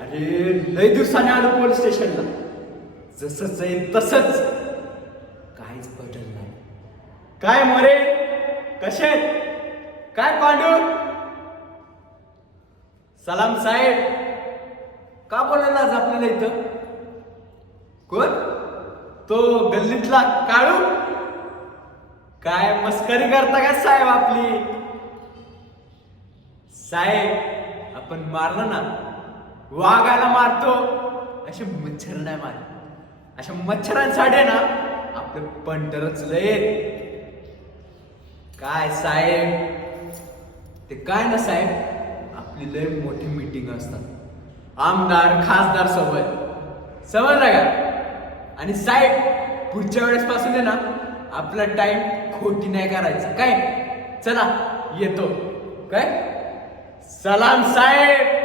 अरे लय दिवसाने आलो पोलीस स्टेशनला. जसंच आहे तसंच, काहीच बदल नाही. काय मोरे, कसे काय पांडू? सलाम साहेब. का बोलायला आज आपल्याला इथं? कोण? तो गल्लीतला काळू? काय मस्करी करता का साहेब आपली? साहेब, आपण मारलं ना, वाघाला मारतो असे मच्छर नाही मार. अशा मच्छरांसाठी ना आपलं पंटरच लय. काय साहेब, ते काय ना साहेब, आपली लय मोठी मीटिंग असतात, आमदार खासदार सोबत, समजलं का? आणि साहेब, पुढच्या वेळेस पासून आहे ना आपला टाइम खोटी नाही करायचा. काय? चला येतो. काय? सलाम साहेब.